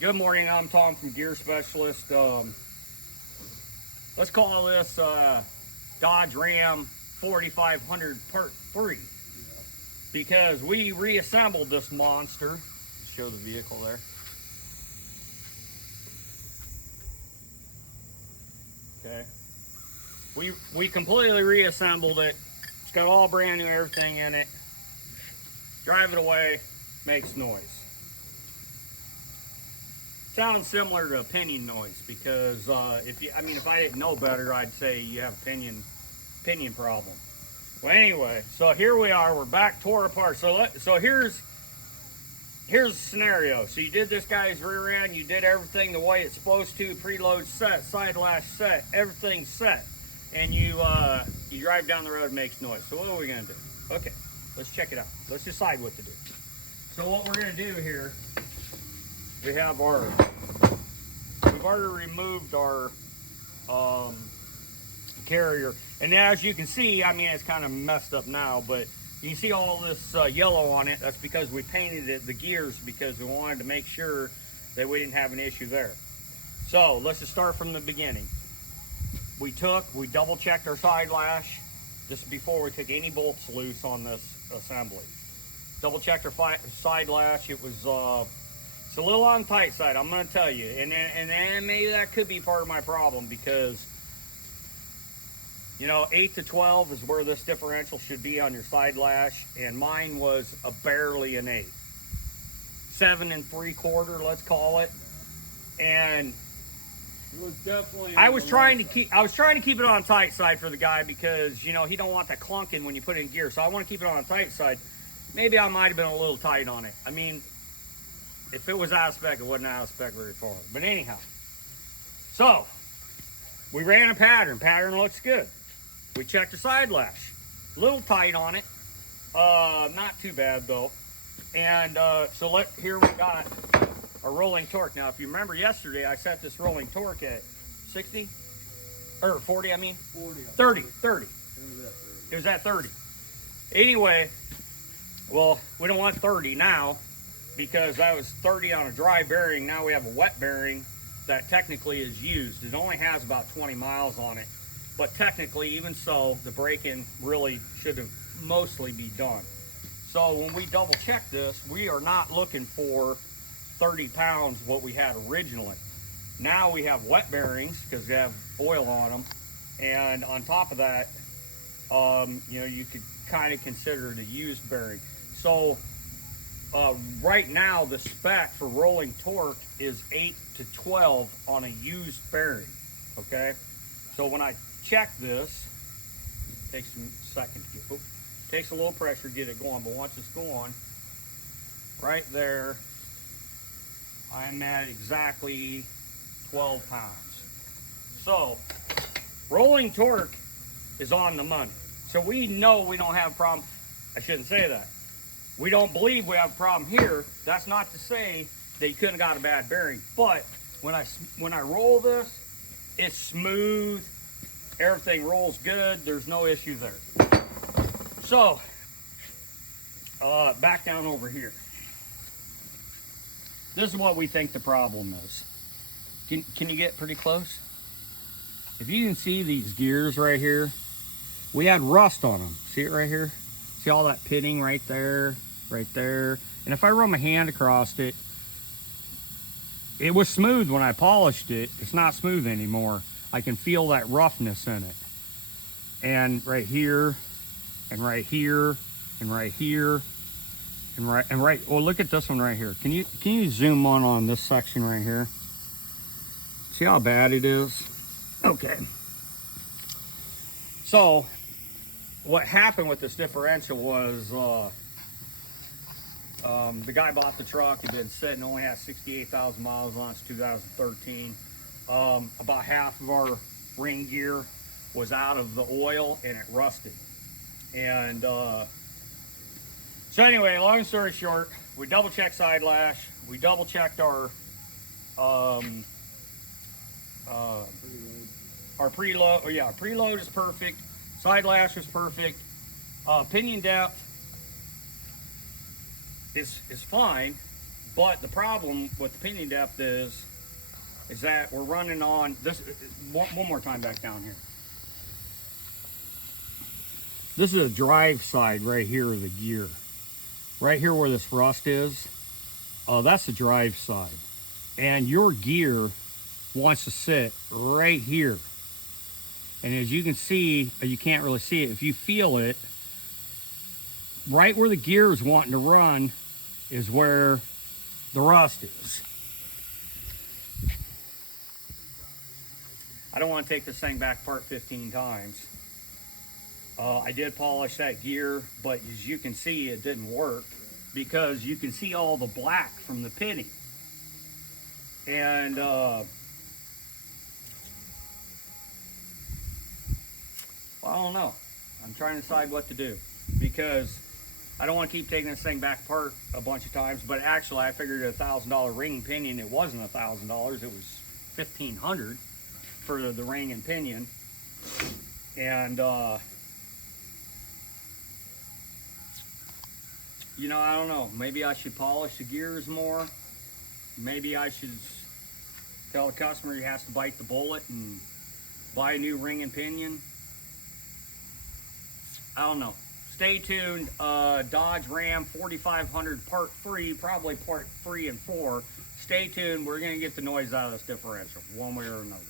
Good morning, I'm Tom from Gear Specialist. Let's call this Dodge Ram 4500 Part 3 because we reassembled this monster. Let's show the vehicle there. Okay. We completely reassembled it. It's got all brand new everything in it. Drive it away, makes noise. Sounds similar to a pinion noise because if I didn't know better, I'd say you have a pinion problem. Well, anyway, so here we are. We're back tore apart. So here's the scenario. So you did this guy's rear end. You did everything the way it's supposed to. Preload set, side lash set, everything's set, and you drive down the road, it makes noise. So what are we gonna do? Okay, let's check it out. Let's decide what to do. So what we're gonna do here. We've already removed our carrier, and as you can see, I mean, it's kind of messed up now, but you can see all this yellow on it. That's because we painted the gears because we wanted to make sure that we didn't have an issue there. So let's just start from the beginning. We double checked our side lash. This is before we took any bolts loose on this assembly. Double checked our side lash. It was it's a little on the tight side, I'm going to tell you. And maybe that could be part of my problem because, 8 to 12 is where this differential should be on your side lash. And mine was barely an 8. 7 3/4, let's call it. And it was definitely I was trying to keep it on the tight side for the guy because, he don't want that clunking when you put it in gear. So I want to keep it on the tight side. Maybe I might have been a little tight on it. I mean, if it was out of spec, it wasn't out of spec very far. But anyhow, so we ran a pattern. Pattern looks good. We checked the side lash. A little tight on it. Not too bad though. And here we got a rolling torque. Now, if you remember yesterday, I set this rolling torque at 60 or 40. I mean 30. It was at 30. Anyway, well, we don't want 30 now. Because that was 30 on a dry bearing. Now we have a wet bearing that technically is used. It only has about 20 miles on it. But technically, even so, the braking really should have mostly be done. So when we double check this, we are not looking for 30 pounds what we had originally. Now we have wet bearings because they have oil on them. And on top of that, you could kind of consider it a used bearing. So right now, the spec for rolling torque is 8 to 12 on a used bearing, okay? So when I check this, it takes a second to get, takes a little pressure to get it going, but once it's going, right there, I'm at exactly 12 pounds. So, rolling torque is on the money. So we know we don't have a problem. I shouldn't say that. We don't believe we have a problem here. That's not to say that you couldn't have got a bad bearing. But when I roll this, it's smooth. Everything rolls good. There's no issue there. So, back down over here. This is what we think the problem is. Can you get pretty close? If you can see these gears right here, we had rust on them. See it right here? See all that pitting right there? Right there. And if I run my hand across it, it was smooth when I polished it. It's not smooth anymore. I can feel that roughness in it. And right here, and right here, and right here, and right. Well, look at this one right here. Can you zoom on this section right here? See how bad it is? Okay. So what happened with this differential was the guy bought the truck. He'd been sitting, only has 68,000 miles on it. It's 2013. About half of our ring gear was out of the oil and it rusted. And so anyway, long story short, we double checked side lash. We double checked our preload. Yeah, preload is perfect. Side lash is perfect. Pinion depth is fine, But the problem with the pinion depth is that we're running on this. One more time back down here. This is a drive side right here of the gear. Right here where this rust is, that's the drive side. And your gear wants to sit right here. And as you can see, you can't really see it. If you feel it, right where the gear is wanting to run is where the rust is. I don't want to take this thing back apart 15 times. I did polish that gear, but as you can see, it didn't work because you can see all the black from the pinning. And well, I don't know. I'm trying to decide what to do because I don't want to keep taking this thing back apart a bunch of times. But actually, I figured $1,000 ring and pinion. It wasn't $1,000. It was $1,500 for the ring and pinion. And you know, I don't know. Maybe I should polish the gears more. Maybe I should tell the customer he has to bite the bullet and buy a new ring and pinion. I don't know. Stay tuned. Dodge Ram 4500 part 3, probably part 3 and 4. Stay tuned. We're going to get the noise out of this differential one way or another.